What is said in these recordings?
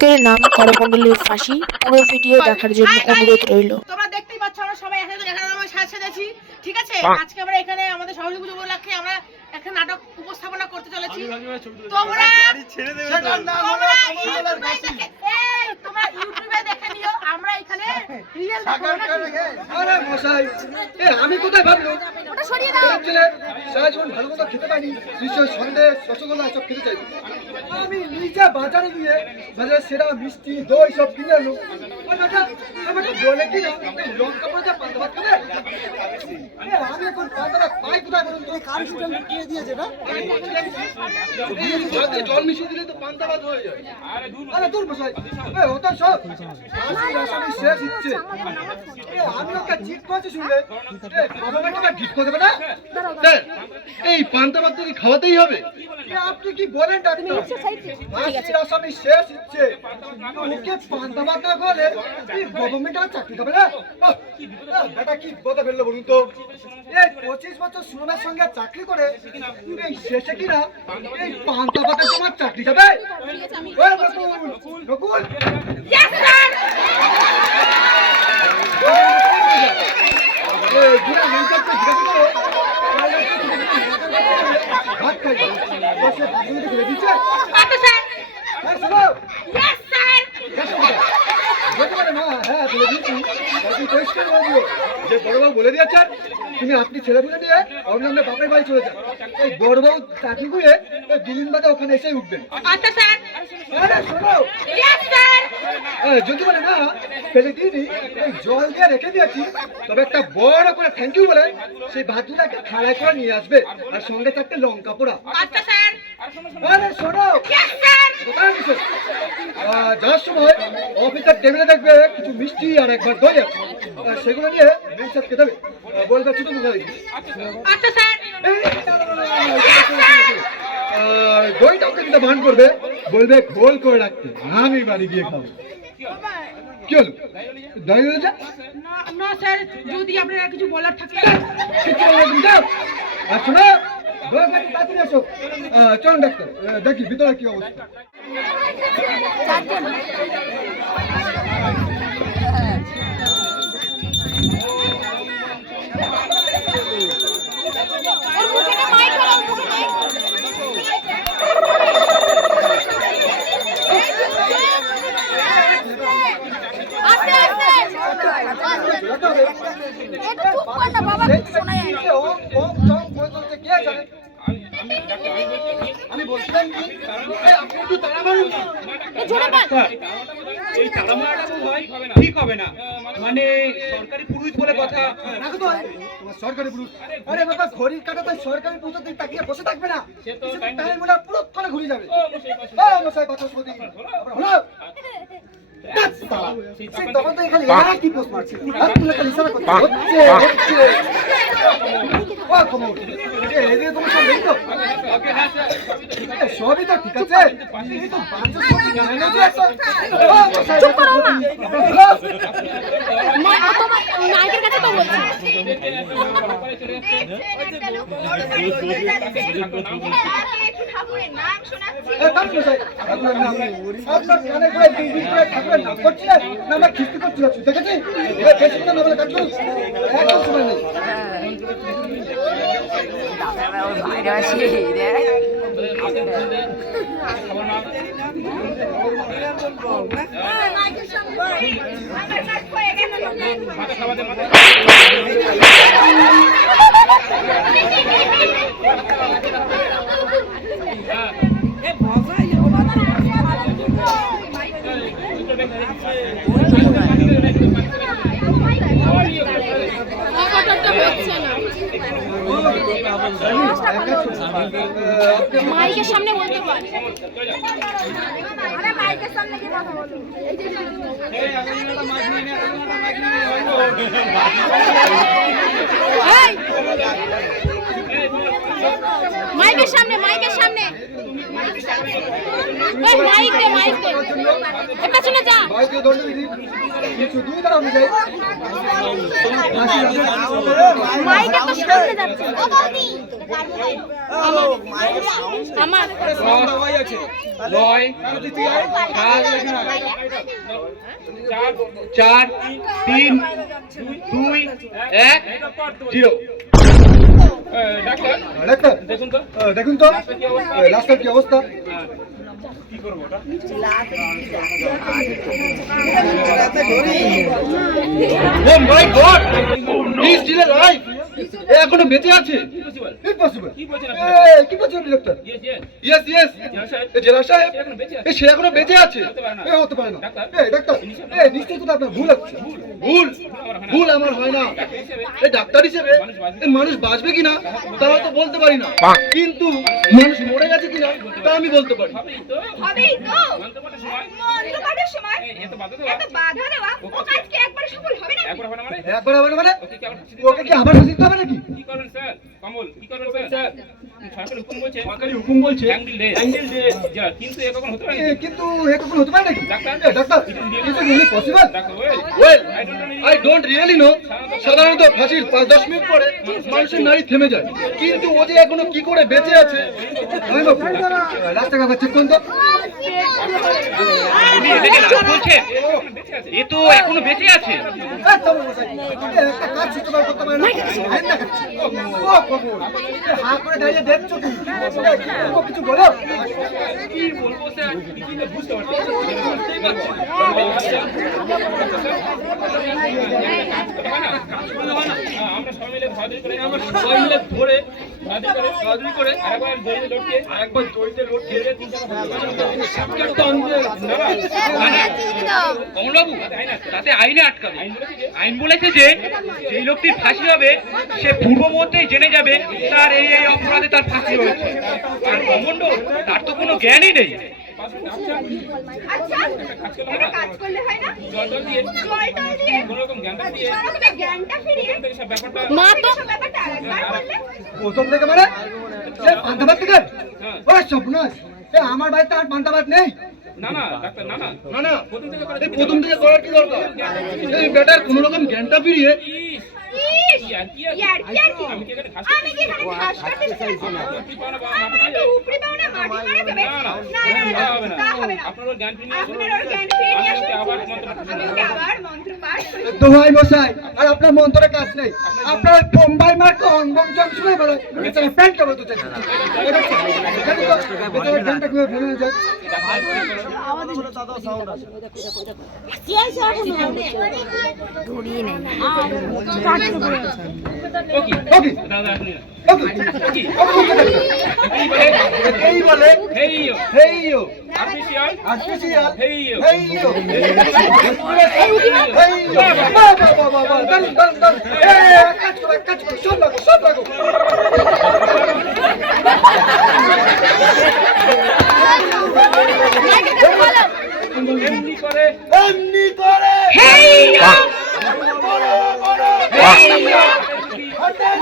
কে নাম করমণ্ডলের ফাঁসি। পুরো ভিডিও দেখার জন্য অনুরোধ রইল। তোমরা দেখতেই পাচ্ছ আমরা সবাই এখানে সাজেছি, ঠিক আছে। আজকে আমরা এখানে আমাদের সরস্বতী পুজো উপলক্ষে আমরা একটা নাটক উপস্থাপনা করতে চলেছি। তোমরা ইউটিউবে দেখে নিও, আমরা এখানে রিয়েল আরে মশাই, আমি কোথায় ভাবলো ওটা সরিয়ে দাও। সারা জীবন ভালো মতো খেতে পাইনি, নিশ্চয় সন্দেশ রসগোল্লা সব খেতে চাইবো। আমি নিজে বাজারে গিয়ে বাজারে সেরা মিষ্টি দই সব কিনে আনলো। আমাকে বলে কি না লঙ্কা পড়ে পান্তা ভাত খাবে। আমি এখন পান্তা ভাত পাই কোথায় বলুন তো? কার সুযোগ কিনে দিয়েছে না? জল মিশিয়ে দিলে তো পান্তা ভাত হয়ে যায়। আরে দূর মশাই, ওটা সব রাসায়নিক শেষ ইচ্ছে। আমি ওকে জিত করছি শুনলে গভর্নমেন্টকে ঠিক করে দেবে না? এই পান্তা ভাত কি খাওয়াতেই হবে? আপনি কি বলেন ডাক্তার? রাসায়নিক শেষ ইচ্ছে ওকে পান্তা ভাত না খাওয়ালে এই গভর্নমেন্ট আর চাকরি খাবে না? বেটা কি কথা বললো বলুন তো? এই 25 বছর সুনামের সঙ্গে চাকরি করে এই শেষে কিনা এই পান্তা ভাতের তোমার চাকরি যাবে? নকুল বলে দিয়েছেন তুমি আপনি ছেলে পুলে নিয়ে অন্য বাপের বাড়ি চলে যান। এই বড়বাবু চাকরি করে 2 দিন বাদে ওখানে এসে উঠবেন। যদি বলে না ফেলে দিইনি, এই জল দিয়ে রেখে দিয়েছি, তবে একটা বড় করে থ্যাংক ইউ বলে সেই ভাতটাকে খাড়াই করে নিয়ে আসবে আর সঙ্গে 4টে লঙ্কা পোড়া। আরে শোনো, যাওয়ার সময় অফিসের টেবিলে দেখবে কিছু মিষ্টি আর একবার দই আছে, সেগুলো নিয়ে মেনসাদ খেতে হবে। বলবে ছোট মুখে দেখি দইটা ওকে যেটা বান করবে, বলবে ঘোল করে রাখতে, আমি বাড়ি গিয়ে খাবো। কি হলো দই হয়েছে না স্যার, যদি আপনারা কিছু বলার থাকে আর শোনো তাড়াতাড়ি আসো। চলুন ডাক্তার দেখি ভিতরে কি অবস্থা। আমি বলছিলাম কি আপনি একটু তাড়া মারুন। এই তাড়া মারাটা ঠিক হবে না, মানে সরকারি পুরুষ বলে কথা। সরকারি পুরুষ? আরে বাবা, ঘড়ির কাটা তো সরকারি পুরুষের দিকে তাকিয়ে বসে থাকবে না, টাইম গুলো পুরো করে ঘুরে যাবে। মশাই কথা শুনি হলো তখন তো এখানে কি পোস্ট মারছি সবই তো ঠিক আছে। খিস্তি করছি দেখেছি একদম সময় নেই। মাইকের সামনে বলতে পারি। আরে মাইকের সামনে কি কথা বলবো? মাইকের সামনে, মাইকের সামনে, মাইক দে, মাইক দে, এটা শুনে যা। মাইকে তো সামনে যাচ্ছে। আমার লয় 4 3 2 1 0। ডাক্তার ডাক্তার দেখুন তো দেখুন তো রাস্তার কি অবস্থা? কি করবো ওটা? Oh my god, he is still alive. এ এখনো বেঁচে আছে। ইম্পসিবল। কি বলছেন কি বলছেন ডাক্তার? ইয়েস ইয়েস জেলা সাহেব, এখন বেঁচে আছে? সে এখনো বেঁচে আছে। হতে পারে না। ডাক্তার নিশ্চয়ই তো আপনার ভুল হচ্ছে। ভুল আমার হয় না। এই ডাক্তার হিসেবে মানুষ বাঁচবে কিনা তাও তো বলতে পারি না, কিন্তু মানুষ মরে গেছে কিনা তা আমি বলতে পারি। হবেই তো মন্ত্রপাঠের সময় মন্ত্রপাঠের সময় এত বাধা দেওয়া, এত বাধা দেওয়া ও কাজকে একবার সফল হবে না। একবার হবে না মানে একবার হবে না মানে ওকে কি আবার ফাঁসি দিতে ওকে কি আবার ফাঁসি দিতে হবে নাকি? কি করেন স্যার? কমল কি করেন স্যার? সরকারি হুকুম বলছে হ্যান্ডেল ডে যা, কিন্তু এ কখন হতে পারে না। কিন্তু এ কখন হতে পারে নাকি? Doctor doctor is it really possible? Doctor well I don't really know. সাধারণত ফাঁসির 5-10 মিনিট পরে মানুষের নাড়ি থেমে যায়, কিন্তু ও যে এখনো কি করে বেঁচে আছে। রাস্তাঘাট চেক করুন তো। বলছে এ তো এখনো বেঁচে আছে। একটা কাজ ছুটে বার করতে পারে না। ও খবর হা করে দাঁড়িয়ে দেখছো তুমি, কিছু বলো। কি বলবো স্যার, কিছুই তো বুঝতে পারছি না। বুঝতেই পারছি আমরা সবাই মিলে ধরে আরেকবার দড়িতে লটকে কমলবাবু তাতে আইনে আটকাবে। আইন বলেছে যে যেই লোকটির ফাঁসি হবে সে পূর্ব মুহূর্তেই জেনে যাবে তার এই এই অপরাধে তার ফাঁসি হয়েছে। আর কমন্ড তার তো কোনো জ্ঞানই নেই। আচ্ছা একটা কাজ করলে হয় না? জল দিয়ে কোনোরকম জ্ঞানটা দিয়ে জ্ঞানটা ফিরিয়ে সব ব্যাপারটা মা তো ব্যাপারটা আরেকবার করলে প্রথম থেকে মানে পান্তাবাদ থেকে ওরা স্বপ্নাস। আমার বাড়িতে আর পান্তাবাদ নেই। না না ডাক্তার না না না না, প্রথম থেকে করে এই প্রথম থেকে করার কি দরকার? এই বেটার কোনো রকম জ্ঞানটা ফিরিয়ে ইস ইয়ার কি আমি কি এখানে ঘাস আমি কি এখানে ঘাস কাটতে চাইছি না। কি পাওয়া না আমার তো উপরি পাওনা মাটি মারা যাবে। না তা হবে না। আপনার জ্ঞান ফিরিয়ে আপনার ওর জ্ঞান ফিরিয়ে নিয়ে আসুন। আবার মন্ত্র আমি ওকে আবার মন্ত্র পাঠ করি। দোহাই মশাই, আর আপনার মন্ত্রে কাজ নেই। আপনার বোম্বাই মার্ক অঙ্গম জংশনে বলে বেচারা প্যান্ট করে তো চাইছে। বেচারা জ্ঞানটা কিভাবে ফেলে যায়? ওকে ওকে দাদা আপনি ওকে এই বলে হেইও হেইও আর্টিফিশিয়াল আর্টিফিশিয়াল হেইও হেইও হেইও বাবা বাবা দান দান দান কাজ করো সব লাগো এমনি করে হেইও হেইও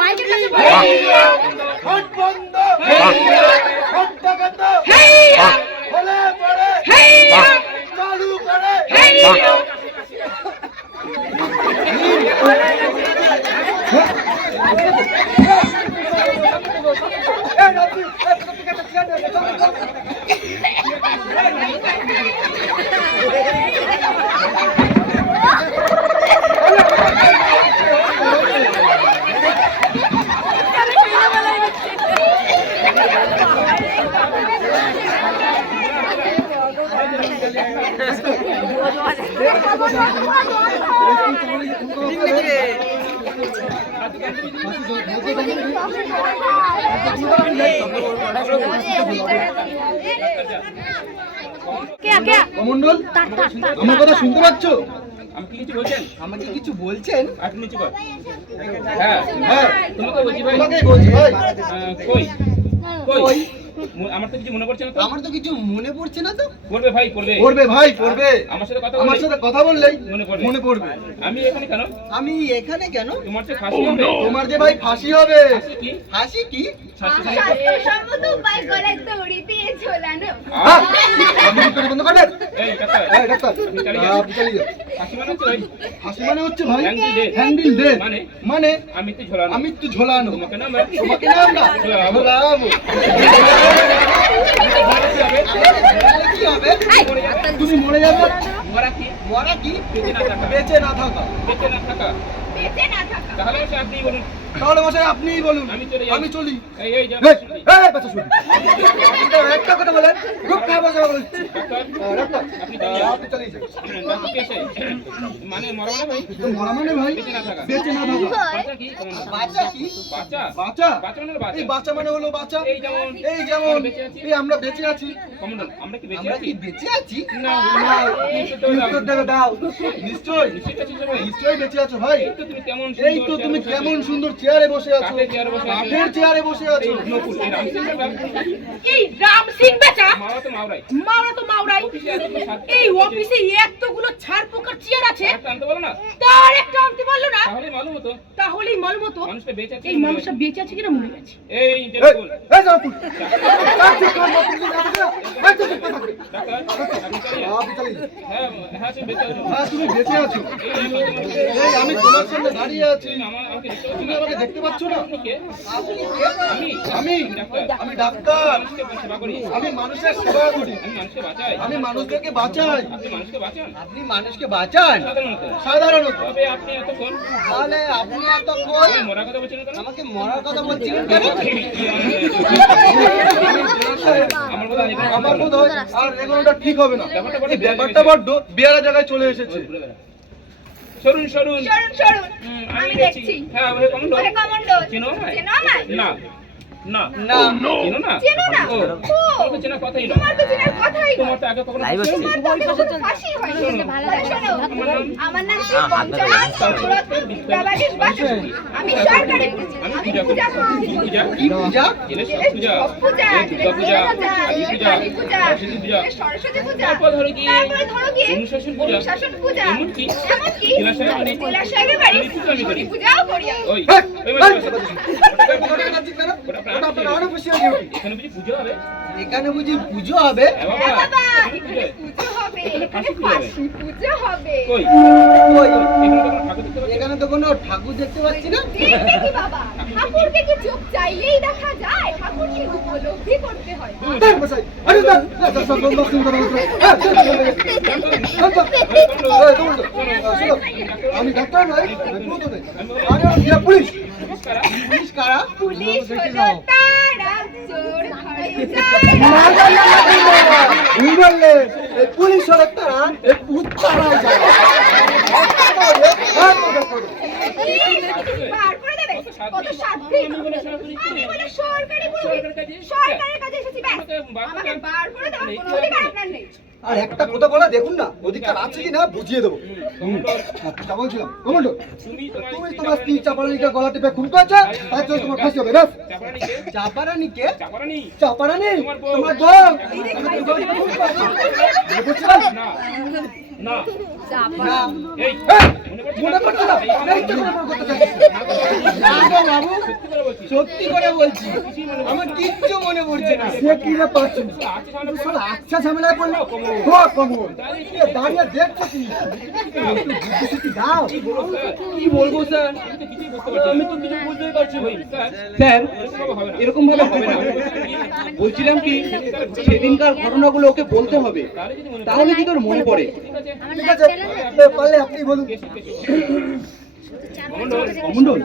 মাইকের কাছে হেইও হট বন্ধ হেইও হট টাকাত হেইও হলে পড়ে হেইও চালু করে হেইও কমন্ডল, আমার কথা শুনতে পাচ্ছ? আমাকে কিছু বলছেন? আমাকে কিছু বলছেন? আপনি নিচু কর। হ্যাঁ হ্যাঁ তোমাকে বলছি ভাই। তোমাকেই বলছি ভাই। কই আমার তো কিছু মনে পড়ছে না তো। আমার তো কিছু মনে পড়ছে না তো। পড়বে ভাই পড়বে। পড়বে ভাই পড়বে। আমার সাথে কথা আমার সাথে কথা বললেই মনে পড়বে। আমি এখানে কেন? আমি এখানে কেন? তোমার যে ফাঁসি হবে। তোমার যে ভাই ফাঁসি হবে। কি? ফাঁসি কি? শাস্ত্রসম্মত উপায় করে দড়ি দিয়ে ঝোলানো। আপনি কি করে বন্ধ করবেন? এই ডাক্তার এই ডাক্তার আপনি চালিয়ে যান। আপনি চালিয়ে যান। ফাঁসি মানে হচ্ছে ভাই ফাঁসি মানে হচ্ছে ভাই হ্যান্ডেল ডে। হ্যান্ডেল ডে মানে আমি তো ঝোলানো। আমি তো ঝোলানো। তোমাকে না তোমাকে না আমরা ঝোলাবো। কি হবে? তুমি মরে যাবে। মরা কি? মরা কি? বেঁচে না থাকা। বেঁচে না থাকা। বেঁচে না থাকা। বেঁচে না থাকা। তাহলে হচ্ছে আপনিই বলুন। তাহলে মশাই আপনিই বলুন। আমি চলে যাই। আমি চলি। এই যা। বাচ্চা শুনি। একটা কথা বলেন, খুব খারাপ ভাষা বলছি। ডাক্তার, আপনি চলে যান। আপনি চলেই যান। ডাক্তার কে সে? মানে মরা মানে ভাই? মরা মানে ভাই বেঁচে না থাকা। বেঁচে না থাকা। বাচ্চা কি? বাচ্চা কি? বাচ্চা? বাচ্চা? বাচ্চা মানে বাচ্চা। এই বাচ্চা মানে হলো বাচ্চা। এই যেমন বেঁচে আছি। এই আমরা বেঁচে আছি। কমন্ডল, আমরা কি বেঁচে আমরা আছি? কি বেঁচে আছি? না, না, উত্তর উত্তর দেবে দাও। নিশ্চয়ই নিশ্চয়ই বেঁচে আছি ভাই। নিশ্চয়ই বেঁচে আছো ভাই। এই তো তুমি কেমন এই তো তুমি কেমন সুন্দর চেয়ারে বসে আছো। কাঠের চেয়ারে বসে আছি। কাঠের চেয়ারে বসে আছো। এই নকুল, এই রামসিংহের ব্যাপার। এই রাম সিং বেচা মারা তো মাওরাই। মারা তো মাওরাই অফিসে এত সাত- এই অফিসে এতগুলো ছাড় পোকার চেয়ার আছে একটা আনতে বলো না? তার একটা আনতে পারলো না তাহলেই মালুম হতো তাহলেই মালুম হতো মানুষটা বেঁচে আছে এই কি মরে মানুষটা গেছে। বেঁচে আছে কিনা মরে গেছে এই এই ইন্টারভিউ এই যাও তুই। আর ঠিক কর না, তুমি যাবে না। এই তো ঠিক থাকবে। ডাক্তার, আপনি চলে যান। আপনি চলে যান। হ্যাঁ, হ্যাঁ, তুমি বেঁচে আছো। হ্যাঁ, তুমি বেঁচে আছো। এই এই আমি তোমার সামনে দাঁড়িয়ে আছি। আমাকে দেখতে তুমি আমাকে দেখতে পাচ্ছ না? আপনি কে? আপনি কে? আমি আমি ডাক্তার। আমি ডাক্তার। মানুষকে সেবা করি। আমি মানুষের সেবা করি। আমি মানুষকে বাঁচাই। আমি মানুষদেরকে বাঁচাই। আপনি মানুষকে বাঁচান আপনি মানুষকে বাঁচান সাধারণত। সাধারণত। তবে আপনি এতক্ষণ তাহলে আপনি এতক্ষণ ওই মরার কথা বলছেন কেন? আমাকে মরার কথা বলছিলেন কেন? আমার কথা এখানে আমার বোধ হয় আর এগুলোটা ঠিক হবে না। এই ব্যাপারটা বড্ড বেয়ারা জায়গায় চলে এসেছে। সরুন সরুন সরুন সরুন আমি দেখছি হ্যাঁ ওরে কমন্ডল ওরে কমন্ডল চেনো আমায়? চেনো আমায় না না না। চেনো না চেনো না ও ও তোমার তো চেনা কথাই না তোমার তো চেনার কথাই না তোমার তো আগে কখনো তোমার তো আগে কখনো ফাঁসি হয়নি তাহলে শোনো আমার নাম শ্রী পঞ্চানন চক্রবর্তী বিদ্যাবাগীশ বাচস্পতি আমি সরকারি আমি পূজা করছি পূজা কি পূজা? জেলের সব পূজা পূজা দুর্গা পূজা কালী পূজা কালী পূজা সরস্বতী পূজা সরস্বতী পূজা তারপর ধরো কি তারপরে ধরো কি অনুশাসন পূজা অনুশাসন পূজা এমনকি এমনকি জেলা সাহেবের বাড়ি জেলা সাহেবের বাড়ি শনি পূজা আমি করি। শনি পূজাও করি আমি। ওই এই, ওই এই, মানে ওটা কাটছি কেন? ওটা আপনার unofficial duty। এখানে বুঝি পুজো হবে এখানে বুঝি পুজো হবে? হ্যাঁ হ্যাঁ বাবা বাবা এখানে পুজো এখানে পুজো হবে এখানে এখানে ফাঁসি ফাঁসি পুজো হবে কই ওই, এখানে তো কোনো ঠাকুর দেখতে পাচ্ছি এখানে তো কোনো ঠাকুর দেখতে পাচ্ছি না। দেখতে কি বাবা ঠাকুরকে কি চোখ চাইলেই দেখা যায় ঠাকুরকে উপলব্ধি করতে হয় এই, মশাই, আরে দাঁড়, দাঁড়, দাঁড়, দাঁড়, দাঁড়, দাঁড়, দাঁড়, আমি ডাক্তার নই, আমি পুলিশ নই। আমি হলাম পুলিশ। পুলিশ কারা? পুলিশ হলো তারা চোর ঘরে যায় না, না, না, না, না, ভুল বললে। এই পুলিশ হলো তারা, এই পুত্তারাই যায়। বার করে দেবে কত সাধ্বী আমি বলে সরকারি পুলিশ সরকারের কাজে এসেছি ব্যাস আমাকে বার করে দেওয়ার কোনো অধিকার আপনার নেই আর একটা কথা বলা দেখুন না, অধিকার আছে কি না বুঝিয়ে দেবো। তা বলছিলাম, কমান্ডো, তুমি তোমার স্ত্রী চাপারানিকে গলা টিপে খুন করেছো, তার জন্য তোমার ফাঁসি হবে। ব্যাস। চাপারানিকে? চাপারানি? তোমার বউ? তুমি তোমার বউ খুন করেছো? মনে পড়ছে না? না না। এই এই, মনে পড়ছে না? এই তো মনে করতে চাইছি। না গো বাবু, সত্যি করে বলছি, আমার কিচ্ছু মনে পড়ছে না। সে কি রে পাচ্ছি? আচ্ছা ঝামেলায় পড়লো। কমল, দাঁড়িয়ে দেখছো কি? একটু দাও। কি বলবো স্যার আমি তো কিছু বুঝতেই পারছি ভাই স্যার এরকম ভাবে হবে না বলছিলাম কি সেদিনকার ঘটনাগুলো ওকে বলতে হবে তাহলে কি তোর মনে পড়ে ঠিক আছে, পারলে আপনি বলুন। কমন্ডল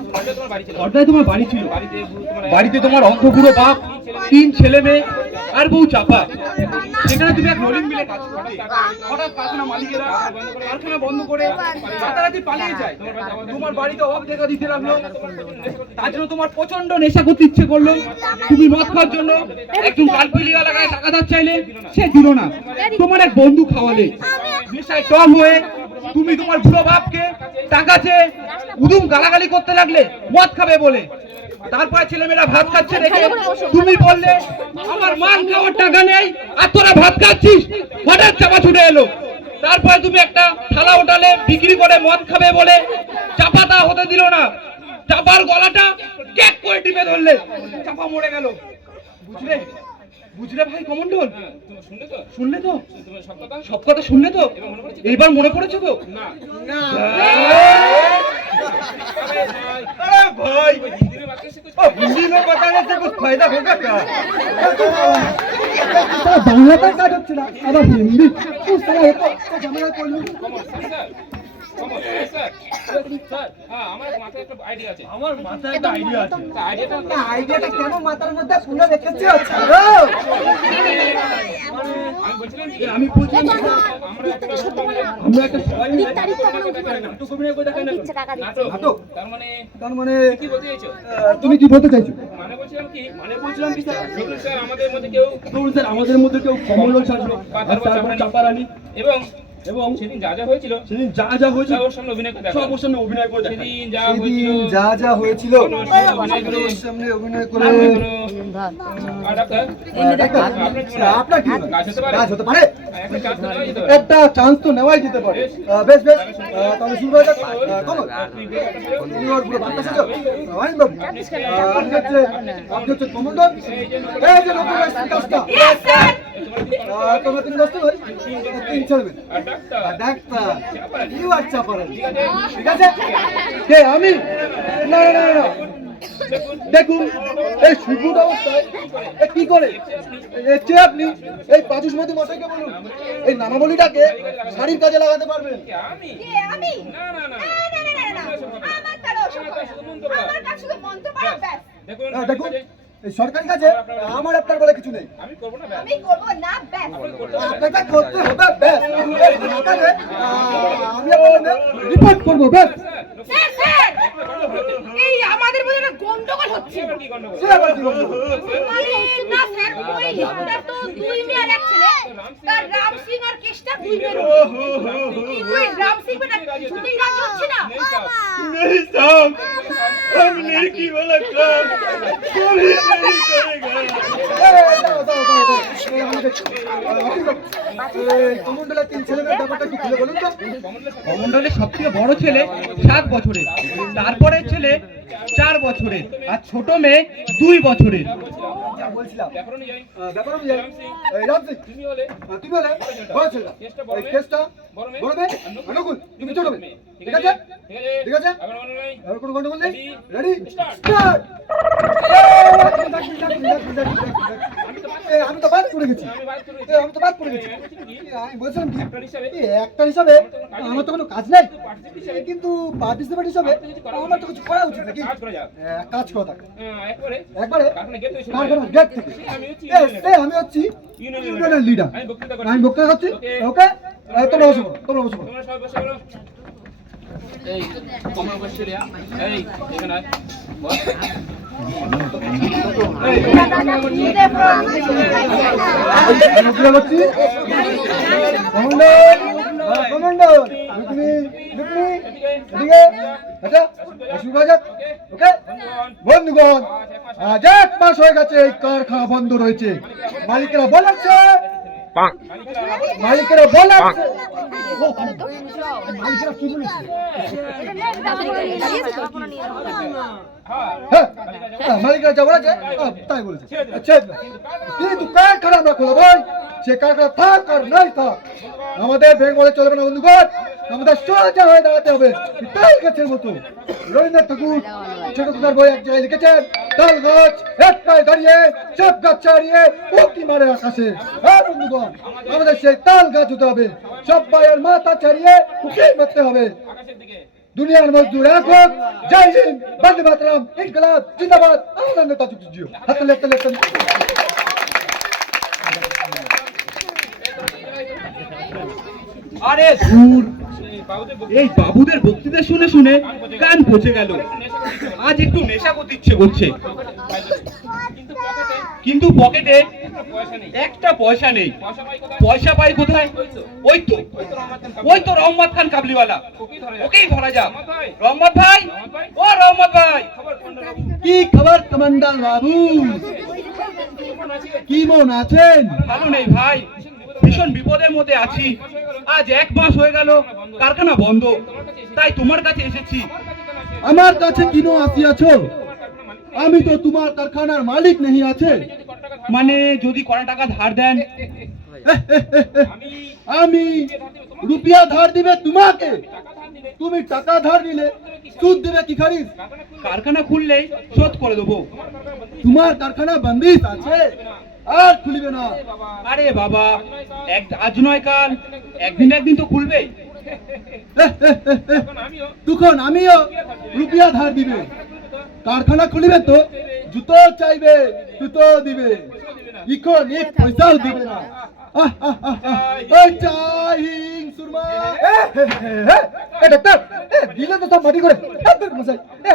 ঘরটায় তোমার বাড়ি ছিল বাড়িতে তোমার অন্ধগুলো বাপ 3 ছেলে মেয়ে আর বউ চাপা সেখানে তুমি এক নলিন মিলে কাজ করতে হঠাৎ কারখানা মালিকেরা কারখানা বন্ধ করে রাতারাতি পালিয়ে যায় তোমার বাড়িতে অভাব দেখা দিতে লাগলো তার জন্য তোমার প্রচন্ড নেশা করতে ইচ্ছে করলো তুমি মদ খাওয়ার জন্য একজন কালপিলি এলাকায় টাকা ধার চাইলে সে দিল না তোমার এক বন্ধু খাওয়ালে নেশায় টম হয়ে তুমি তোমার বুড়ো বাপকে টাকা চেয়ে উদুম গালাগালি করতে লাগলে মদ খাবে বলে তারপরে ছেলেমেয়েরা ভাত খাচ্ছে দেখে তুমি বললে আমার মান খাওয়ার টাকা নেই আর তোরা ভাত খাচ্ছিস হঠাৎ চাপা ছুটে এলো তারপরে তুমি একটা থালা হোটেলে বিক্রি করে মদ খাবে বলে চাপাটা হতে দিল না চাপার গলাটা কেক করে টিপে ধরলে চাপা মরে গেল বুঝলে বুঝলে ভাই কমন্ডল শুনলে তো সব কথা শুনলে তো এইবার মনে পড়েছে তো না अरे भाई, हिंदी में बताने से कुछ फायदा होगा क्या? বাংলাতে কাজ হচ্ছে না আবার হিন্দি সালা এত ঝামেলা করলো। আইডিয়াটা কেন মাথার মধ্যে ফুলে রেখেছি? আমি বলছিলাম আমরা একটা সবাই মিলে নাটক অভিনয় করে দেখাই না। নাটক তার মানে তুমি কি বলতে চাইছো? বলছিলাম কি স্যার, আমাদের মধ্যে কেউ কমল ছাড়লো চাপারানি এবং সেদিন যা যা হয়েছিল ওর সামনে অভিনয় করে সেদিন যা যা হয়েছিল ওর সামনে অভিনয় করে। আপনার কি কাজ হতে পারে? একটা চান্স তো নেওয়াই যেতে পারে। বেশ বেশ, তাহলে শুরু হয়ে যাক। তুমি ওর পুরো বার্তা সাজো। আইন বাবু, আপনি হচ্ছে কমান্ডার। এই যে নতুন কাজটা তোমরা তিন দশটা তিন চলবে। ডাক্তার ইউ আচ্ছা পারেন, ঠিক আছে? কে আমি? না না না, দেখুন এই শুভ্র অবস্থায় কি করে আপনি এই পাঁচুষমতি মশাইকে বলুন এই নামাবলিটাকে শাড়ির কাজে লাগাতে পারবেন। দেখুন এই সরকারি কাজে আমার আপনার বলে কিছু নেই। আমি করব না, ব্যাস আপনাকে করতে হবে, ব্যাস। আমি আপনাকে রিপোর্ট করবো, ব্যাস। স্যার স্যার, এই আমাদের মধ্যে একটা গন্ডগোল হচ্ছে। সে আবার কি বলবো? মানে না স্যার, ওই লিস্টটা তো দুই মেয়ের এক ছেলে, তার রাম সিং আর কেষ্টা দুই মেয়ের। কিন্তু এই রাম সিং বেটা শুটিং রাজি হচ্ছে না। नहीं साहब, हम लड़की वाला काम कभी नहीं करेगा। কমন্ডলের তিন ছেলেমেয়ের ব্যাপারটা একটু খুলে বলুন তো। কমন্ডলের সবথেকে বড় ছেলে 7 বছরের, তারপরে ছেলে 4 বছরের, আর ছোট মেয়ে 2 বছরের। বলছিলাম ব্যাপার অনুযায়ী রাম সিং তুমি হলে বড় ছেলে, এই কেসটা বড় মেয়ে অনুকূল তুমি ছোট মেয়ে, ঠিক আছে? ঠিক আছে, আর কোনো গন্ডগোল নেই। Ready start. আমি তো বাদ পড়ে গেছি, আমি বলছিলাম কি একটা হিসাবে আমার তো কোনো কাজ নাই, কিন্তু পার্টিসিপেট হিসাবে আমার তো কিছু করা উচিত নাকি? কাজ করা থাকে একবারে কারখানার গেট থেকে। আমি হচ্ছি ইউনিয়নের লিডার, আমি বক্তৃতা করছি। ওকে, তোমরা বসে পড়ো, তোমরা বসে পড়ো। এই কমল বসরিয়া, এই এখানে আয় বল। বন্ধুগণ, আজ 1 মাস হয়ে গেছে এই কারখানা বন্ধ রয়েছে। মালিকেরা বলাচ্ছে মালিকেরা কি বলেছে? মালিকরা যা বলেছে তাই বলেছে। কিন্তু কারখানা আমরা খোলা ভাই, সে কারখানা থাক আর নাই থাক, আমাদের ভেঙে বলে চলবে না বন্ধুগণ। আমাদের সোজা হয়ে দাঁড়াতে হবে তাল গাছের মতো। রবীন্দ্রনাথ ঠাকুর ছোট কথার বই এক জায়গায় লিখেছেন, তাল গাছ এক পায়ে দাঁড়িয়ে সব গাছ ছাড়িয়ে উঁকি মারে আকাশে। হ্যাঁ বন্ধুগণ, আমাদের সেই তাল গাছ হতে হবে, সব পায়ের মাথা ছাড়িয়ে উঁকি মারতে হবে। দুনিয়ার মজদুর এক হোক, জয় হিন্দ, বন্দে মাতরম, ইনকলাব জিন্দাবাদ, আমাদের নেতা জিও। হাতে লেখতে লেখতে আরে দূর, এই বাবুদের বক্তৃতা শুনে শুনে কান পচে গেল। আজ একটু নেশা করতে ইচ্ছে করছে, কিন্তু পকেটে একটা পয়সা নেই। পয়সা পাই কোথায়? ওই তো রহমত খান কাবলিওয়ালা, ওকেই ধরা যাক। রহমত ভাই, ও রহমত ভাই, কি খবর কমান্ডার বাবু? কি মন আছেন? ভালো নেই ভাই, ভীষণ বিপদের মধ্যে আছি। আজ 1 মাস হয়ে গেল কারখানা বন্ধ, তাই তোমার কাছে এসেছি। আমার কাছে কিনো আসিয়াছ? আমি তো তোমার কারখানার মালিক নেই আছে। মানে যদি কড়া টাকা ধার দেন? আমি রুপিয়া ধার দিবে তোমাকে, তুমি টাকা ধার নিলে সুদ দেবে কি খারিজ? কারখানা খুললেই শোধ করে দেবো। তোমার কারখানা বন্দিশ আছে, আর খুলিবে না। আরে বাবা, আজ নয় কাল, একদিন তো খুলবে। তখন আমিও রুপিয়া ধার দিবে, কারখানা খুলিবে তো জুতো চাইবে, জুতো দিবে, ইখন এক পয়সাও দিবে না। দিলে তো সব মাটি করে।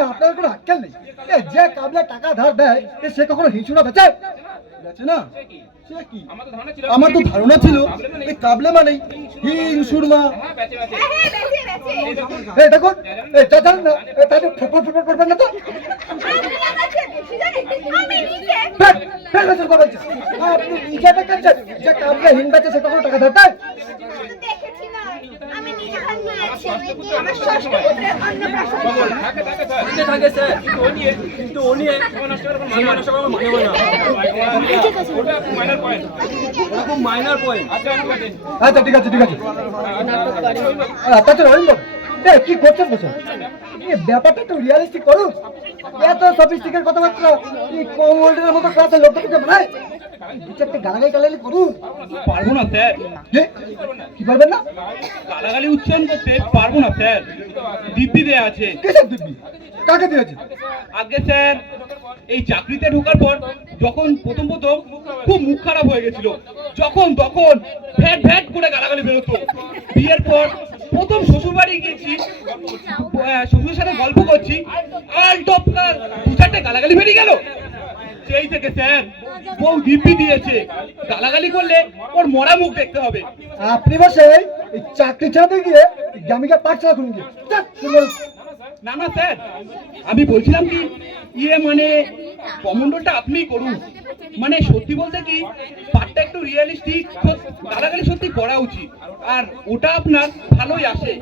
আপনার কোনো আক্কেল নেই। যে কাবলে টাকা ধার দেয় সে কখনো হিংসুরা বেচে না। সে কি? আমার তো ধারণা ছিল এই কাবলে মানেই হিং সুরমা। দেখুন জানেন না, তাই ফটফট ফটফট করবেন না তো। আপনি নিজে দেখাচ্ছেন যে কাবলে হিং বেচে সে কখনো টাকা ধার দেয়? আমি নিজে ধার নিয়েছি, আমার ষষ্ঠ পুত্রের অন্নপ্রাশন। থাকে স্যার, কিন্তু ও নিয়ে মাইনার পয়েন্ট। আচ্ছা ঠিক আছে, ঠিক আছে। তাছাড়া অরিন্দম কি করছেন বলছেন? ব্যাপারটা একটু রিয়ালিস্টিক করুন। এত সফিস্টিকেট কথাবার্তা কম ওল্ডের মতো ক্লাসের লোককে বানায়। দু চারটে গালাগালি করুন। পারবো না স্যার। কি পারবেন না? গালাগালি উচ্চারণ করতে পারবো না স্যার, দিব্যি দেয়া আছে। কিসের দিব্যি? কাকে দিয়েছে? আগে স্যার, এই চাকরিতে ঢোকার পর যখন প্রথম খুব মুখ খারাপ হয়ে গেছিল, যখন তখন ফ্যাট ফ্যাট করে গালাগালি বেরোতো। বিয়ের পর প্রথম শ্বশুর বাড়ি গিয়েছি, শ্বশুরের সাথে গল্প করছি, আর টপকার দু চারটে গালাগালি বেরিয়ে গেল। সেই থেকে স্যার বউ দিব্যি দিয়েছে, গালাগালি করলে ওর মরা মুখ দেখতে হবে। আপনি বসে এই চাকরি ছাড়াতে গিয়ে গ্রামিকা পাঠশালা খুলুন গিয়ে। না না স্যার, আমি বলছিলাম কি, মানে কমান্ডোটা আপনিই করুন। মানে সত্যি বলতে কি, পাঠটা একটু রিয়েলিস্টিক, গালাগালি সত্যি করা উচিত, আর ওটা আপনার ভালোই আসে।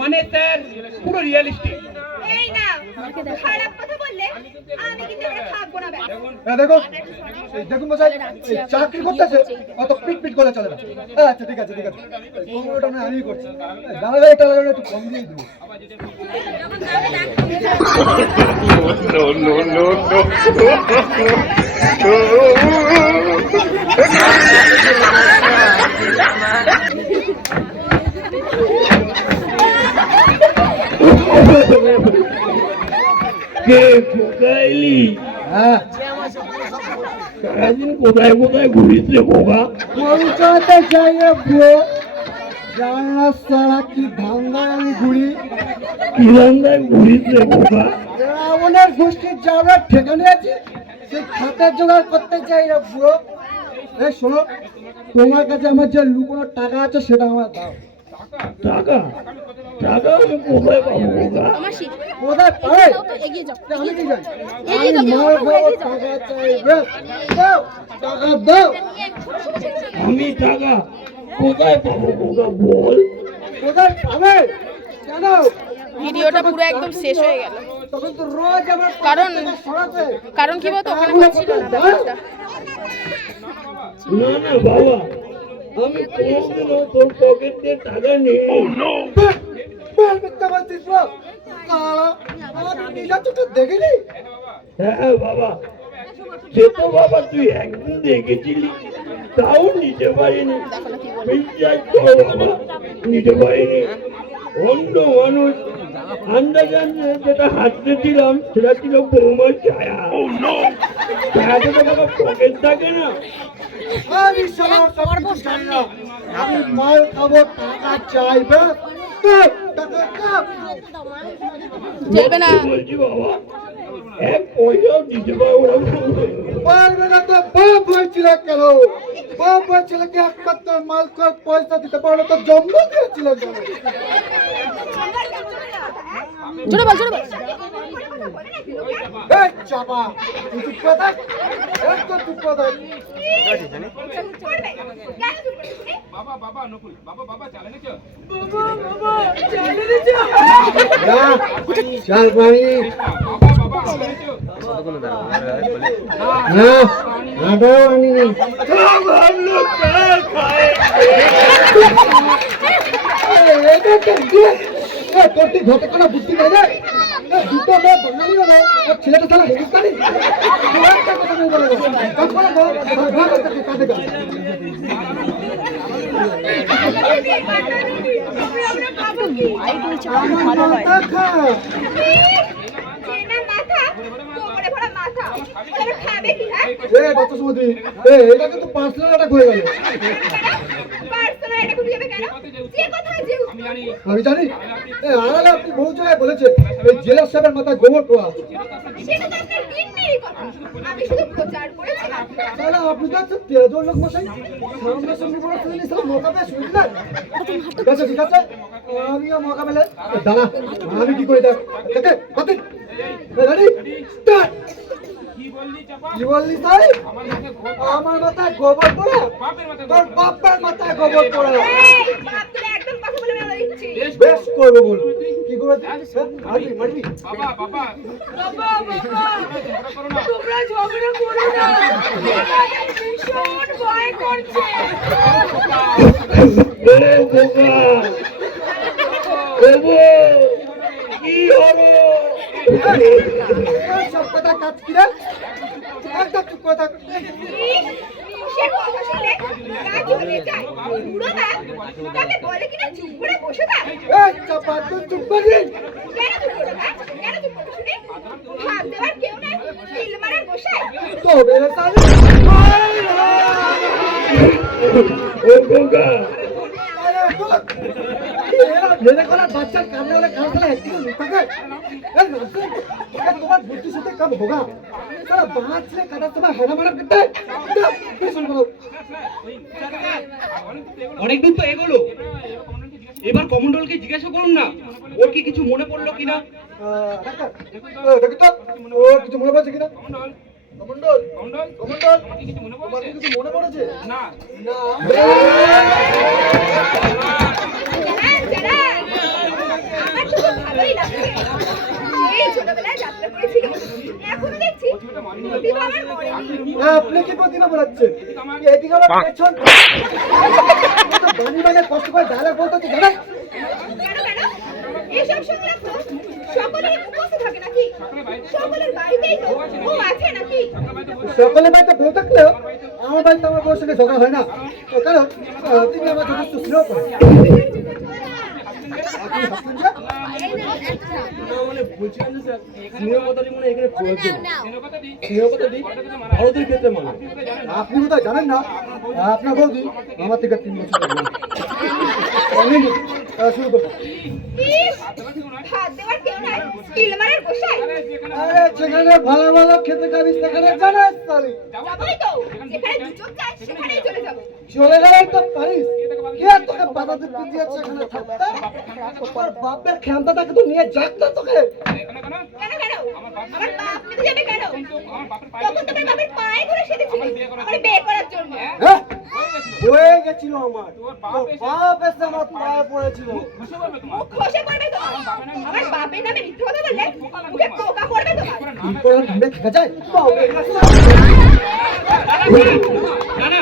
মানে স্যার পুরো রিয়েলিস্টিক। এই না, খারাপ কথা বললে আমি কিন্তু এখানে থাকবো না। দেখুন দেখুন মশাই, চাকরি করতেছে অত পিট পিট করে চলে না। আচ্ছা ঠিক আছে, ঠিক আছে, কোনোটা না আমি করছি। গালাগালি টালাগালি একটু কম দিয়ে দেবো। সারাদিন কোথায় কোথায় ঘুরিস রে বোকা? কলকাতা যাই রে ব্রো, জানা সারা কি ধান্দায় আমি ঘুরি। কি ধান্দায় ঘুরিস রে বোকা? রাবণের গোষ্ঠীর যাওয়া ঠেকানে আছে, সেই খাতার জোগাড় করতে চাই রে ব্রো। এই শোনো, তোমার কাছে আমার যে লুকোনো টাকা আছে সেটা আমার দাও। টাকা? টাকা আমি কোথায় পাবো বোকা? কোথায় পাবে? আমি কি জানি? আমি মার খাবো, টাকা চাই রে। দাও, টাকা দাও। আমি টাকা কোথায় পাবো বোকা বল? কোথায় পাবে? কেন? ভিডিওটা পুরো একদম শেষ হয়ে গেল। তখন তো রোজ আমার কারণ কি বলতো, ওখানে হচ্ছিল না ব্যাপারটা। না না বাবা, আমি কোনোদিনও তোর পকেট দিয়ে টাকা নেই। দেখিনি। হ্যাঁ বাবা, সে তো বাবা তুই একদিন দেখেছিলি, তাও নিতে পারিনি। বিশ্বাস কর বাবা, নিতে পারিনি। অন্য মানুষ আন্দাজ যেটা হাতে ছিলাম সেটা ছিল বৌমার ছায়া। ছায়াটা তো বাবা পকেট থাকে না। আমি আমি মাল খাবো, টাকা চাইবে। চলবে না। বলছি বাবা, এক পয়সাও দিতে পারবো না। পারবে না তো বাপ হয়েছিল কেন? বাপ হয়েছিল কি একমাত্র মাল খাওয়ার পয়সা দিতে পারলো তো জন্ম দিয়েছিল কেন? জোরে বল, জোরে বল। এই চাপা, তুই চুপ করে থাক। একদম চুপ করে থাক। চাল পানি বুদ্ধি দুটো মেয়ে বাঙালি হবে আর ছেলেটা তাহলে হিন্দুস্তানি একটা কথা নেই বলে তারপরে কাঁদে গা বাচ্চা সমুদ্রী এটা কিন্তু পার্সোনাল অ্যাটাক হয়ে গেল আমি জানি আড়ালে আপনি বহু জায়গায় বলেছেন এই জেলা সাহেবের মাথায় গোবর পোয়া তাহলে আপনি যাচ্ছেন 13 জন লোক মশাই সামনে সামনে বড় ছেলে সব মোকাবে শুনলেন ঠিক আছে ঠিক আছে আমিও মোকাবেলে দাঁড়া আমি কি করে দেখ দেখে বাতি রেডি স্টার্ট কি বললি তাই আমার মাথায় গোবর পোড়া তোর বাপের মাথায় গোবর পোড়া বেশ করবো বল কি করে মারবি মারবি তোমরা ঝগড়া করো না ভীষণ ভয় করছে কি হলো সব কথা কাজ কি রে একদম চুপ করে থাক সে কথা শুনে রাজি হয়ে যায় বুড়ো মা তাকে বলে কিনা চুপ করে বসে থাক এই চাপা তুই চুপ করবি কেন চুপ করো না কেন চুপ করো শুনে ভাব দেওয়ার কেউ নাই তিল মারার বসায় তো বেরে তাহলে ও গঙ্গা মেরে করা বাচ্চার কান্না হলে কান্না একটু থাকে তোমার বুদ্ধি সাথে কম হোগা তারা বাঁচলে কাটা তোমার হেনা মারা করতে অনেক দূর তো এগোলো এবার কমন্ডলকে জিজ্ঞাসা করুন না ওর কি কিছু মনে পড়লো কিনা দেখি তো ওর কিছু মনে পড়ছে কিনা কমন্ডল কমন্ডল কমন্ডল তোমার কি কিছু মনে পড়েছে না না আমার তো খুব ভালোই লাগছে এই ছোটবেলায় যাত্রা করেছিল এখন দেখছি প্রতিভা আমার মরেনি আপনি কি প্রতিভা বলাচ্ছেন এদিকে আমার পেছন বাণী বাগে কষ্ট করে ডায়লগ বলতে তো জানেন কেন কেন এসব শুনলে তো সকলের উপস্থিত থাকে নাকি সকলের বাড়িতেই তো ও আছে নাকি সকলের বাড়িতে বউ থাকলেও আমার বাড়িতে আমার বউর সঙ্গে ঝগড়া হয় না কারণ তিনি আমার যথেষ্ট স্নেহ করেন আপনি ভাবছেন যে আপনি কোথায় জানেন না আপনার বৌদি আমার থেকে 3 বছর শুরু করবো ভাত দেওয়ার কেউ নাই স্কিল মারার বসাই আরে সেখানে ভালো ভালো খেতে খাবি সেখানে জানাস তাহলে যাবোই তো যেখানে দুচোখ যায় সেখানেই চলে যাবো চলে গেলে তো পারিস কে তোকে বাধা দিতে দিয়েছে এখানে থাকতে তোর বাপের ক্ষমতাটাকে তো নিয়ে যাক না তোকে কেন কেন আমার বাপ নিতে যাবে কেন তখন তোমার বাপের পায়ে ধরে সেধেছিলে আমার বিয়ে করার জন্য হ্যাঁ হয়ে গেছিল আমার তোর বাপ এসে আমার পায়ে পড়েছিল মুখ খসে পড়বে তো আমার বাপের নামে মিথ্যে কথা বললে মুখে পোকা পড়বে তোমার কি করে ঢালে থাকা যায় না না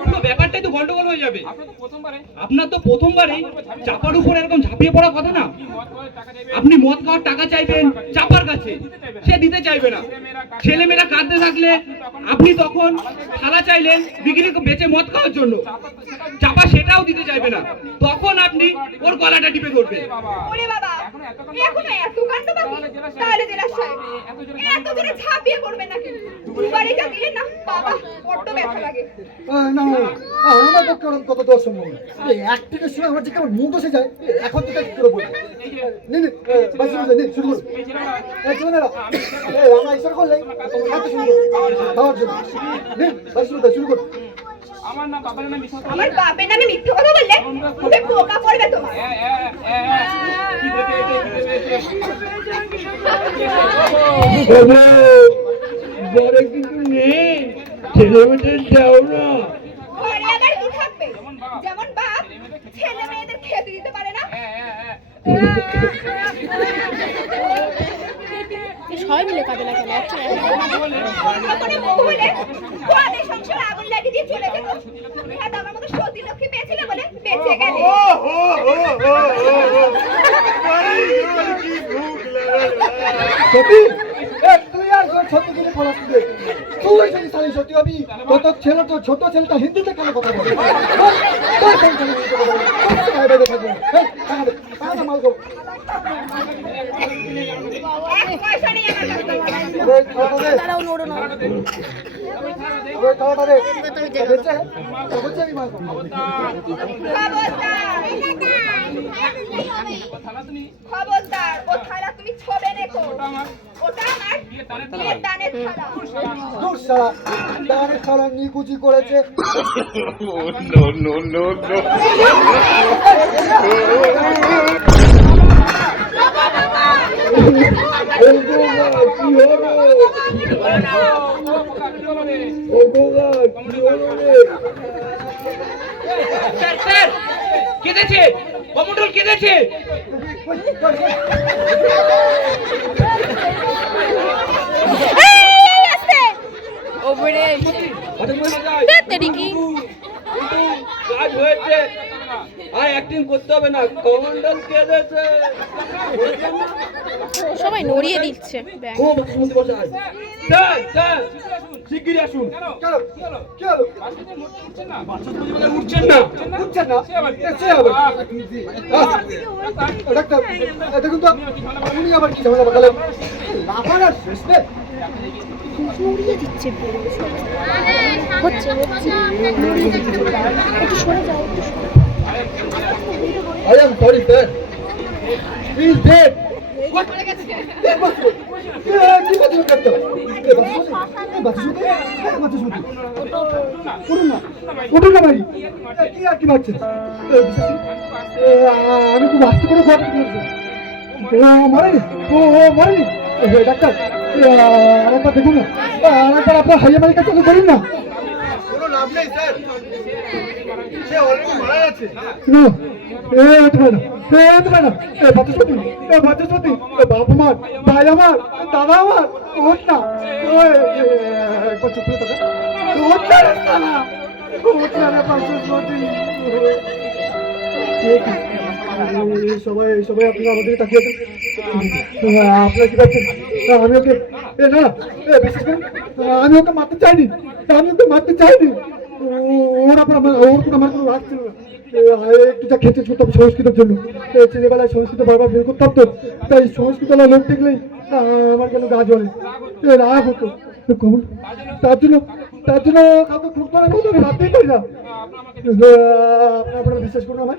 পুরো ব্যাপারটাই তো গন্ডগোল হয়ে যাবে আপনার তো প্রথমবারই চাপার উপর এরকম ঝাঁপিয়ে পড়া কথা না আপনি মদ খাওয়ার টাকা চাইবেন চাপার কাছে সে দিতে চাইবে না ছেলেমেয়েরা কাঁদতে থাকলে আপনি তখন থালা চাইলেন বিক্রি বেচে মদ খাওয়ার জন্য চাপা সেটাও দিতে চাইবে না তখন আপনি ওর গলাটা টিপে ধরবেন ওরে বাবা এখন এত কাণ্ড বাকি তাহলে জেলা সাহেব এত করে ঝাঁপিয়ে পড়বে নাকি দুবারে যা দিলে না বাবা বড্ড ব্যথা লাগে না আমার পক্ষে ওরকম কত দেওয়া সম্ভব না এক থেকে শুনে আমার যে কেমন মুখ বসে যায় এখন থেকে কি করে বলবো নিন শুরু করুন ছেলেমেয়েরা আমরা ঈশ্বর করলে খাতে শুরু করুন খাওয়ার জন্য নিন শুরু করুন আমার বাপের নামে মিথ্যে কথা বললে মুখে পোকা পড়বে তোমার বড় কিছু নেই ছেলে মেয়েদের যাও না ঘরে আবার কি থাকবে যেমন বাপ ছেলে মেয়েদের খেতে দিতে পারে না সবাই মিলে কাজে লাগে না আচ্ছা করে বউ হলে গোয়াদের সংসারে আগুন লাগিয়ে দিয়ে চলে যেত হ্যাঁ আমার মতো সতী লক্ষ্মী পেয়েছিল বলে বেঁচে গেলে তুই আর সত্যি করে ফলাস তুই যদি সালি সত্যি হবি তোর ছেলে তো ছোট ছেলেটা হিন্দিতে কেন কথা বলে এক পয়সা নেই আমার কাছে। দাঁড়াও, নড়ো না। খবরদার ও থালা তুমি ছবে রেখো। ওটা আমার বিয়ের দানের থালা। নিকুচি করেছে স্যার স্যার কেঁদেছে, কমন্ডল কেঁদেছে। ওপরে তেরি কি কাজ হয়েছে, আর অ্যাক্টিং করতে হবে না, কমান্ডার কেঁদেছে। সবাই নড়িয়ে দিচ্ছে ব্যাগ। ও বাসমতি বসে আছে। স্যার স্যার শিগগিরই আসুন। কেন কি হলো উঠছেন না উঠছেন না সে আবার ডাক্তার দেখুন তো উনি আবার কি ঝামেলা পাকালেন লাফার আর শেষ নেই নড়িয়ে দিচ্ছে হচ্ছে নড়িয়ে দিচ্ছে। একটু সরে যাও, একটু সরে যাও। I am sorry, sir. He is dead. What? কি বাজে করতে? উঠুন না ভাই। কি আর কি বাজছে? আমি খুব আস্তে করে কথা বলছি। মরেনি? ও মরেনি? ডাক্তার আরেকবার দেখুন না, আরেকবার আপনার হাইয়া মালিক কাছে করুন না। কোনো লাভ নেই স্যার, সে অলরেডি মারা গেছে। না হতে পারে না, হতে পারে না। বাচস্পতি, বাপ আমার, ভাই আমার, দাদা আমার, ওর না একবার চুপ করে থাকা, ওর না রাস্তা না, ওর না রে বাচস্পতি। সবাই সবাই আপনারা আমাদের তাকিয়ে আছেন, আপনারা কি ভাবছেন আমি ওকে না বিশ্বাস করুন আমি ওকে মারতে চাইনি, ওর আপনার ওর কোনো আমার কোনো রাগ ছিল না। একটু যা খেতে ছুটতাম সংস্কৃতের জন্য, ছেলেবেলায় সংস্কৃত বারবার বের করতাম তো, তাই সংস্কৃতলা লোক দেখলেই আমার কেন গা জ্বলে, রাগ হতো। তার জন্য কাউকে খুব করার মতো আমি ভাবতেই পারি না। আপনারা বিশ্বাস করুন আমার,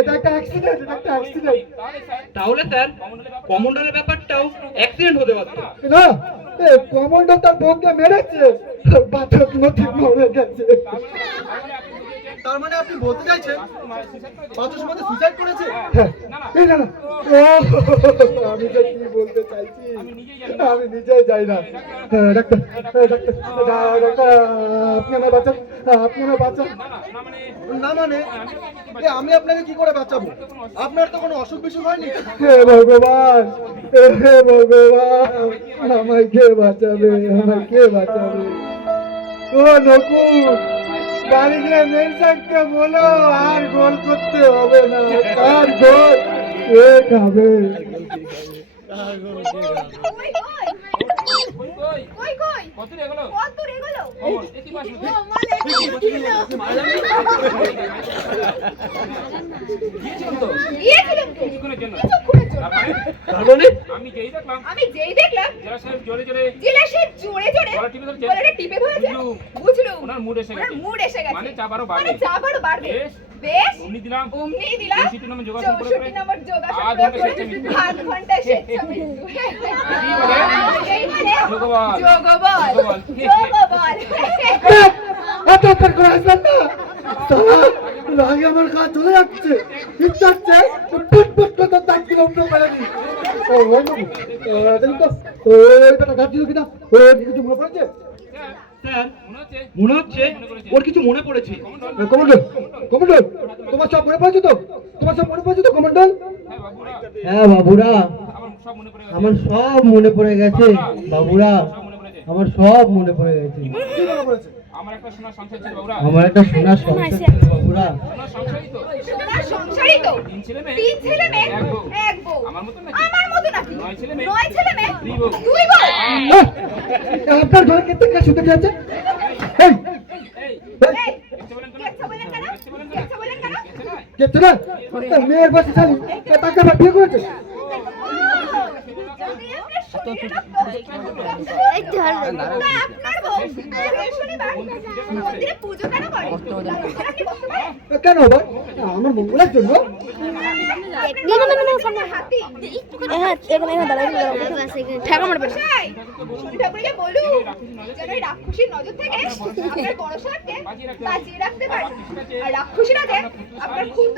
এটা একটা অ্যাক্সিডেন্ট। তাহলে স্যার কমন্ডলের ব্যাপারটাও অ্যাক্সিডেন্ট হতে পারত না। কমান্ডার তার বউকে মেরেছে, বাচ্চাগুলো ঠিক মরে গেছে। তার মানে আপনি বলতে চাইছেন বাচ্চার মধ্যে সুইসাইড করেছে? হ্যাঁ না না, আমি যে কি বলতে চাইছি আমি নিজেই যাই না। ডাক্তার আপনি আমার বাচ্চা না মানে আমি আপনাকে কি করে বাঁচাবো? আপনার তো কোনো অসুখ বিসুখ হয়নি। হে ভগবান, আমায় কে বাঁচাবে? ও নকুল, গাড়ি নিয়ে মেন সাহেবকে বলো আর গোল করতে হবে না, তার গোল কে খাবে? আমি যেই দেখলাম জেলা সাহেব জোরে গলাটা টিপে ধরেছে, বুঝলুম ওনার মুড এসে গেছে, মানে যা পারো বাড়বে। বেশ অমনি দিলাম 64 নম্বর যোগাসন করে আধ ঘন্টা শেষ হবে। যোগবল রাগে আমার কাজ চলে যাচ্ছে, ইচ্ছা হচ্ছে পুট করে দাঁত গুলো উঠে পারেনি। কিনা কিছু মনে পড়েছে? স্যার মনে হচ্ছে ওর কিছু মনে পড়েছে। কমান্ডার তোমার সব মনে পড়েছে তো? কমান্ডার? হ্যাঁ বাবুরা, আমার সব মনে পড়ে গেছে বাবুরা, আমার সব মনে পড়ে গেছে। কি মনে পড়েছে? আমার একটা সোনার সংসার ছিল বাবুরা, আমার একটা সোনার সংসার ছিল বাবুরা। সোনার সংসারই তো, তিন ছেলে মেয়ে এক বউ। আমার মতো নাকি? নয় ছেলে মেয়ে দুই বউ আপনার ঘরে কেটে শুতে যাচ্ছে এই কেটে না মেয়ের বাসে চালি তাকে আবার বিয়ে করেছে কেন ভাই আমার মঙ্গলের জন্য রাক্ষসীর নজর থেকে আপনার বড় সাহেবকে বাঁচিয়ে রাখতে পারে। আর রাক্ষসীরা যে আপনার খুব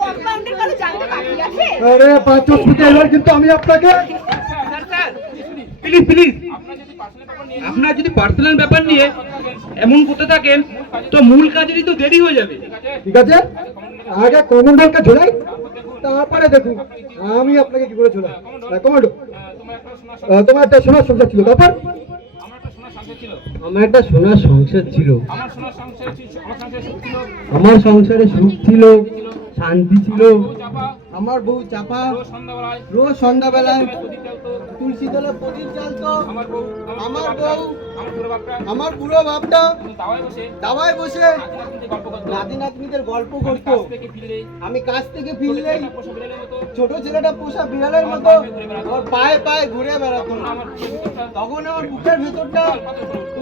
কম্পাউন্ডের কারো জানতে বাকি আছে। আরে 5 হসপিটাল এবার কিন্তু আমি আপনাকে প্লিজ প্লিজ আপনার যদি পার্সোনাল ব্যাপার নিয়ে এমন করতে থাকেন তো মূল কাজেরই তো দেরি হয়ে যাবে। ঠিক আছে আগে কমান্ডারকে ঝোলাই তারপরে দেখুন আমি আপনাকে কি করে ঝোলাই। কমান্ডো তোমার একটা সোনার সংসার ছিল তারপর আমার একটা সোনার সংসার ছিল, আমার সংসারে সুখ ছিল, শান্তি ছিল। আমার বউ চাপা রোজ সন্ধ্যাবেলায় তুলসী তলে প্রদীপ জ্বালতো। আমার বউ আমার বুড়ো বাপটা দাওয়ায় বসে নাতি নাতনিদের গল্প করতো। আমি কাছ থেকে ফিরলেই ছোট ছেলেটা পোষা বিড়ালের মতো আমার পায়ে পায়ে ঘুরে বেড়াতো। তখন আমার বুকের ভেতরটা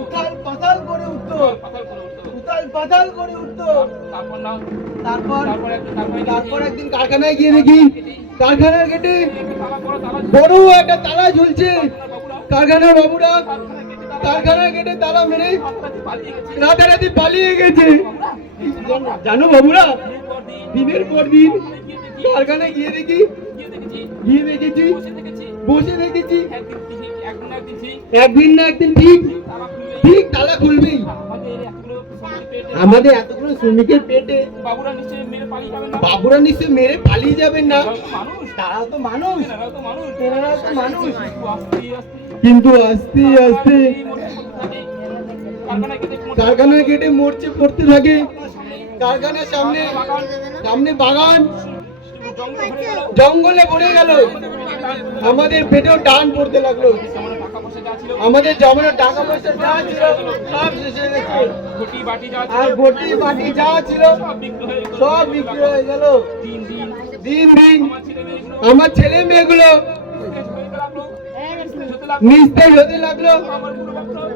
উথাল পাতাল করে উঠতো, উথাল পাতাল করে উঠতো। তারপর একদিন কারখানায় গিয়ে দেখি কারখানার গেটে বড় একটা তালা ঝুলছে। কারখানার বাবুরা কারখানার গেটে তালা মেরে রাতারাতি পালিয়ে গেছে। জানো বাবুরা, দিনের পর দিন কারখানায় গিয়ে দেখেছি বসে দেখেছি একদিন না একদিন ঠিক ঠিক তালা খুলবেই। আমাদের এতগুলো শ্রমিকের পেটে বাবুরা নিশ্চয় মেরে পালিয়ে যাবেন না। তারাও তো মানুষ, তেনারাও তো মানুষ। কিন্তু আস্তে আস্তে কারখানার গেটে মরচে পড়তে থাকে। কারখানার সামনে সামনে বাগান জঙ্গলে ভরে গেল। আমাদের পেটেও টান পড়তে লাগলো। আমাদের জমানো টাকা পয়সা যা ছিল সব শেষ হয়ে গেছে। আর ঘটি বাটি যা ছিল সব বিক্রি হয়ে গেল। দিন দিন আমার ছেলে মেয়েগুলো নিস্তেজ হতে লাগলো।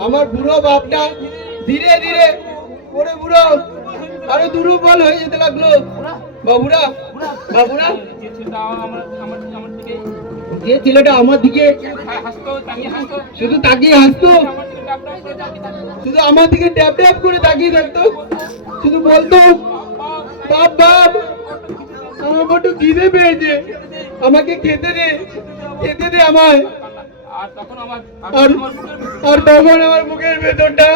আমার বুড়ো বাপটা ধীরে ধীরে পরে বুড়ো আরো দুর্বল হয়ে যেতে লাগলো। বাবুরা বাবুরা যে ছেলেটা আমার দিকে শুধু তাকিয়ে হাসতো, শুধু আমার দিকে ট্যাপ ট্যাপ করে তাকিয়ে থাকতো, শুধু বলতো বাপ বাপ আমার বড্ড খিদে পেয়েছে, আমাকে খেতে দে আমায়। আর তখন আমার বুকের ভেতরটা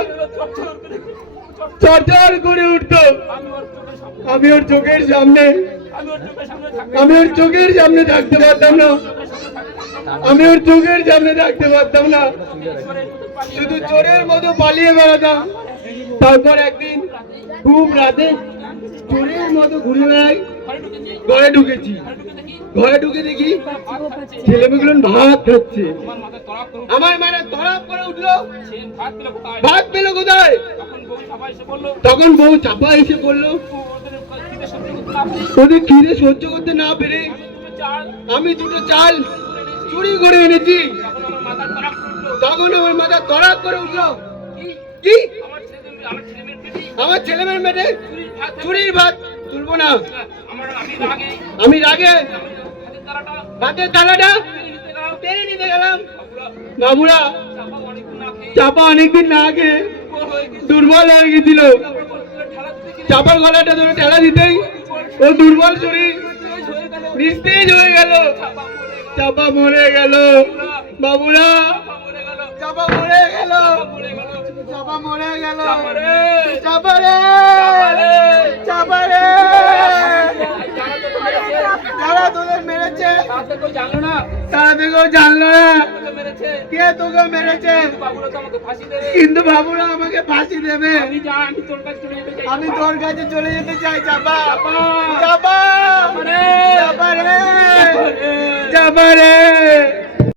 চরচর করে উঠতো। আমি ওর চোখের সামনে থাকতে পারতাম না। আমি ওর চোখের সামনে থাকতে পারতাম না, শুধু চোরের মতো পালিয়ে বেড়াতাম। তারপর একদিন খুব রাতে চোরের মতো ঘুরে বেড়াই ঘরে ঢুকেছি। ঘরে ঢুকে দেখি ছেলেমেয়েগুলো ভাত খাচ্ছে। আমার মানে তড়াপ করে উঠলো, ভাত পেলো কোথায়? তখন বউ চাপা এসে বললো, ওদের খিদে সহ্য করতে না পেরে আমি দুটো চাল চুরি করে এনেছি। তখন আমার মাথা তড়াপ করে উঠলো, কি আমার ছেলে মেয়ের মেটে চুরির ভাত তুলবো না। আমি রাগে ভাতের থালাটা টেনে নিতে গেলাম। বাবুরা চাপা অনেকদিন না আগে দুর্বল হয়ে গেছিল। চাপার গলাটা ধরে ঠেলা দিতেই ও দুর্বল শরীর নিস্তেজ হয়ে গেল। চাপা মরে গেল। বাবুরা চাপা মরে গেল, চাপা মরে গেল, চাপা রে চাপা রে। যারা তোদের মেরেছে তারা থেকেও জানলো না মেরেছে কে তোকে মেরেছে বাবুরা তো আমাকে ফাঁসি দেবে কিন্তু বাবুরা আমাকে ফাঁসি দেবে আমি যা আমি তোর কাছে চলে যেতে চাই আমি তোর কাছে চলে যেতে চাই চাপা চাপা চাপা চাপা রে চাপা রে চাপা রে চাপা রে